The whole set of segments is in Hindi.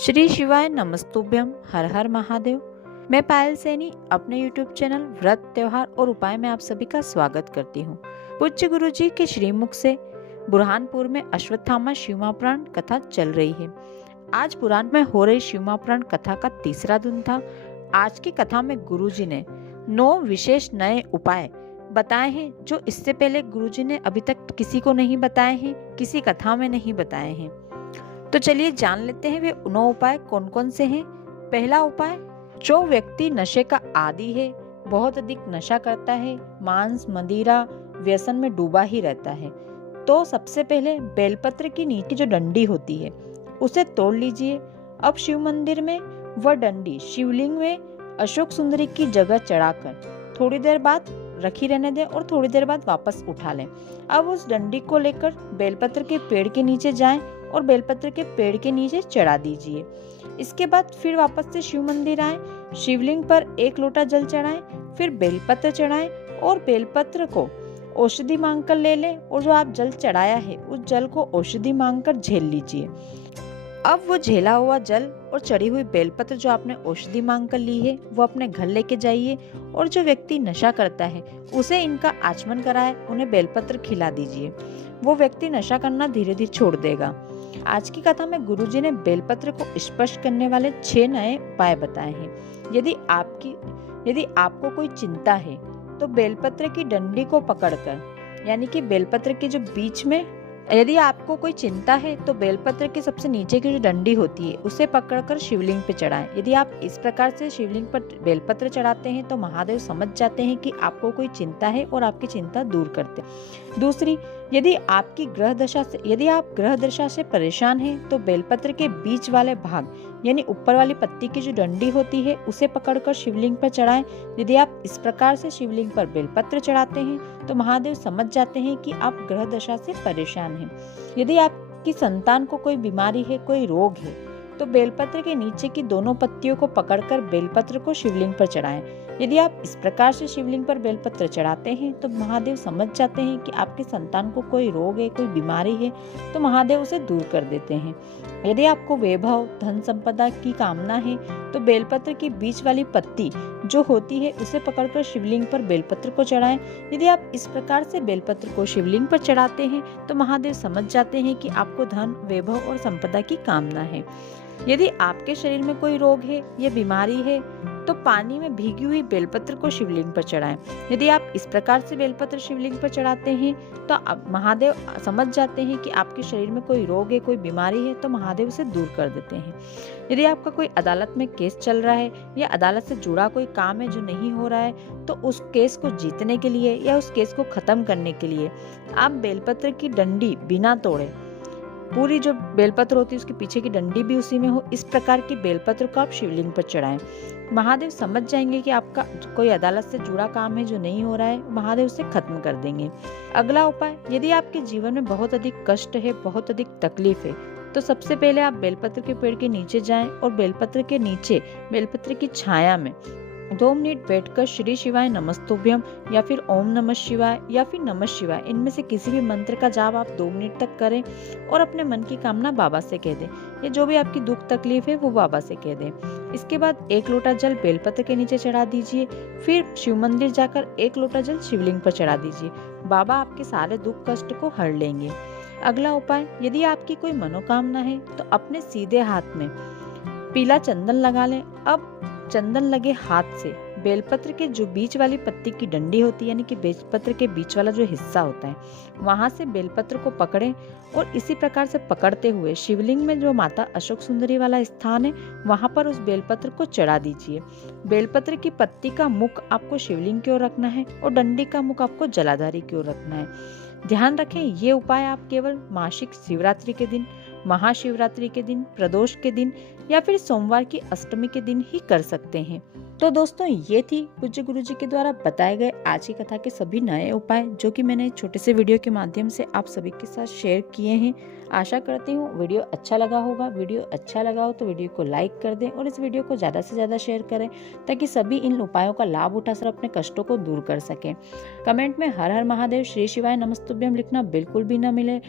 श्री शिवाय नमस्तुभ्यम, हर हर महादेव। मैं पायल सैनी अपने YouTube चैनल व्रत त्योहार और उपाय में आप सभी का स्वागत करती हूँ। पूज्य गुरु जी के श्रीमुख से बुरहानपुर में अश्वत्थामा शिवमापुराण कथा चल रही है। आज पुराण में हो रही शिवमापुराण कथा का तीसरा दिन था। आज की कथा में गुरु जी ने 9 विशेष नए उपाय बताए हैं जो इससे पहले गुरु जी ने अभी तक किसी को नहीं बताए हैं, किसी कथा में नहीं बताए हैं। तो चलिए जान लेते हैं वे 9 उपाय कौन कौन से हैं। पहला उपाय, जो व्यक्ति नशे का आदी है, बहुत अधिक नशा करता है, मांस मदिरा व्यसन में डूबा ही रहता है, तो सबसे पहले बेलपत्र की नीचे जो डंडी होती है उसे तोड़ लीजिए। अब शिव मंदिर में वह डंडी शिवलिंग में अशोक सुंदरी की जगह चढ़ाकर थोड़ी देर बाद रखी रहने दें और थोड़ी देर बाद वापस उठा लें। अब उस डंडी को लेकर बेलपत्र के पेड़ के नीचे जाएं और बेलपत्र के पेड़ के नीचे चढ़ा दीजिए। इसके बाद फिर वापस से शिव मंदिर आए, शिवलिंग पर 1 लोटा जल चढ़ाएं, फिर बेलपत्र चढ़ाएं और बेलपत्र को औषधि मांगकर ले लें और जो आप जल चढ़ाया है उस जल को औषधि मांगकर झेल लीजिए। अब वो झेला हुआ जल और चढ़ी हुई बेलपत्र जो आपने औषधि मांग कर ली है वो अपने घर लेके जाइए और जो व्यक्ति नशा करता है उसे इनका आचमन कराए, उन्हें बेलपत्र खिला दीजिए। वो व्यक्ति नशा करना धीरे धीरे छोड़ देगा। आज की कथा में गुरुजी ने बेलपत्र को स्पर्श करने वाले 6 नए उपाय बताए हैं। यदि आपको कोई चिंता है तो बेलपत्र की डंडी को पकड़कर, यानी कि बेलपत्र के जो बीच में, यदि आपको कोई चिंता है तो बेलपत्र के सबसे नीचे की जो डंडी होती है उसे पकड़कर शिवलिंग पे चढ़ाएं। यदि आप इस प्रकार से शिवलिंग पर बेलपत्र चढ़ाते हैं तो महादेव समझ जाते हैं कि आपको कोई चिंता है और आपकी चिंता दूर करते हैं। दूसरी, यदि आप ग्रह दशा से परेशान हैं तो बेलपत्र के बीच वाले भाग, यानी ऊपर वाली पत्ती की जो डंडी होती है उसे पकड़कर शिवलिंग पर चढ़ाएं। यदि आप इस प्रकार से शिवलिंग पर बेलपत्र चढ़ाते हैं तो महादेव समझ जाते हैं कि आप ग्रह दशा से परेशान हैं। यदि आपकी संतान को कोई बीमारी है, कोई रोग है, तो बेलपत्र के नीचे की दोनों पत्तियों को पकड़कर बेलपत्र को शिवलिंग पर चढ़ाएं। यदि आप इस प्रकार से शिवलिंग पर बेलपत्र चढ़ाते हैं तो महादेव समझ जाते हैं कि आपकी संतान को कोई रोग है, कोई बीमारी है, तो महादेव उसे दूर कर देते हैं। यदि आपको वैभव, धन संपदा की कामना है तो बेलपत्र की बीच वाली पत्ती जो होती है उसे पकड़कर शिवलिंग पर बेलपत्र को चढ़ाएं। यदि आप इस प्रकार से बेलपत्र को शिवलिंग पर चढ़ाते हैं तो महादेव समझ जाते हैं कि आपको धन, वैभव और संपदा की कामना है। यदि आपके शरीर में कोई रोग है या बीमारी है तो पानी में भीगी हुई बेलपत्र को शिवलिंग पर चढ़ाएं। यदि आप इस प्रकार से बेलपत्र शिवलिंग पर चढ़ाते हैं तो महादेव समझ जाते हैं कि आपके शरीर में कोई रोग है, कोई बीमारी है, तो महादेव उसे दूर कर देते हैं। यदि आपका कोई अदालत में केस चल रहा है या अदालत से जुड़ा कोई काम है जो नहीं हो रहा है, तो उस केस को जीतने के लिए या उस केस को खत्म करने के लिए आप बेलपत्र की डंडी बिना तोड़े, पूरी जो बेलपत्र होती है उसके पीछे की डंडी भी उसी में हो, इस प्रकार की बेलपत्र को आप शिवलिंग पर चढ़ाएं। महादेव समझ जाएंगे कि आपका कोई अदालत से जुड़ा काम है जो नहीं हो रहा है, महादेव उसे खत्म कर देंगे। अगला उपाय, यदि आपके जीवन में बहुत अधिक कष्ट है, बहुत अधिक तकलीफ है, तो सबसे पहले आप बेलपत्र के पेड़ के नीचे जाएं और बेलपत्र के नीचे, बेलपत्र की छाया में 2 मिनट बैठकर श्री शिवाय नमस्तुभ्यम या फिर ओम नमः शिवाय या फिर नमः शिवाय, इनमें से किसी भी मंत्र का जाप आप 2 मिनट तक करें और अपने मन की कामना बाबा से कह दें, या जो भी आपकी दुख तकलीफ है वो बाबा से कह दें। इसके बाद 1 लोटा जल बेलपत्र के नीचे चढ़ा दीजिए। फिर शिव मंदिर जाकर 1 लोटा जल शिवलिंग पर चढ़ा दीजिए। बाबा आपके सारे दुख कष्ट को हर लेंगे। अगला उपाय, यदि आपकी कोई मनोकामना है तो अपने सीधे हाथ में पीला चंदन लगा लें। अब चंदन लगे हाथ से बेलपत्र के जो बीच वाली पत्ती की डंडी होती है, यानी कि बेलपत्र के बीच वाला जो हिस्सा होता है, वहां से बेलपत्र को पकड़ें और इसी प्रकार से पकड़ते हुए शिवलिंग में जो माता अशोक सुंदरी वाला स्थान है वहां पर उस बेलपत्र को चढ़ा दीजिए। बेलपत्र की पत्ती का मुख आपको शिवलिंग की ओर रखना है और डंडी का मुख आपको जलाधारी की ओर रखना है। ध्यान रखें, ये उपाय आप केवल मासिक शिवरात्रि के दिन, महाशिवरात्रि के दिन, प्रदोष के दिन या फिर सोमवार की अष्टमी के दिन ही कर सकते हैं। तो दोस्तों, ये थी पूज्य गुरु जी के द्वारा बताए गए आज की कथा के सभी नए उपाय जो कि मैंने छोटे से वीडियो के माध्यम से आप सभी के साथ शेयर किए हैं। आशा करती हूँ वीडियो अच्छा लगा होगा। वीडियो अच्छा लगा हो तो वीडियो को लाइक कर दें और इस वीडियो को ज़्यादा से ज़्यादा शेयर करें ताकि सभी इन उपायों का लाभ उठाकर अपने कष्टों को दूर कर सकें। कमेंट में हर हर महादेव, श्री शिवाय नमस्तुभ्यम लिखना बिल्कुल भी न मिले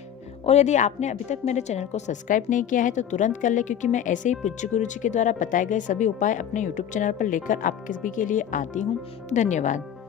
और यदि आपने अभी तक मेरे चैनल को सब्सक्राइब नहीं किया है तो तुरंत कर ले, क्योंकि मैं ऐसे ही पूज्य गुरु जी के द्वारा बताए गए सभी उपाय अपने यूट्यूब चैनल पर लेकर आप सभी के लिए आती हूँ। धन्यवाद।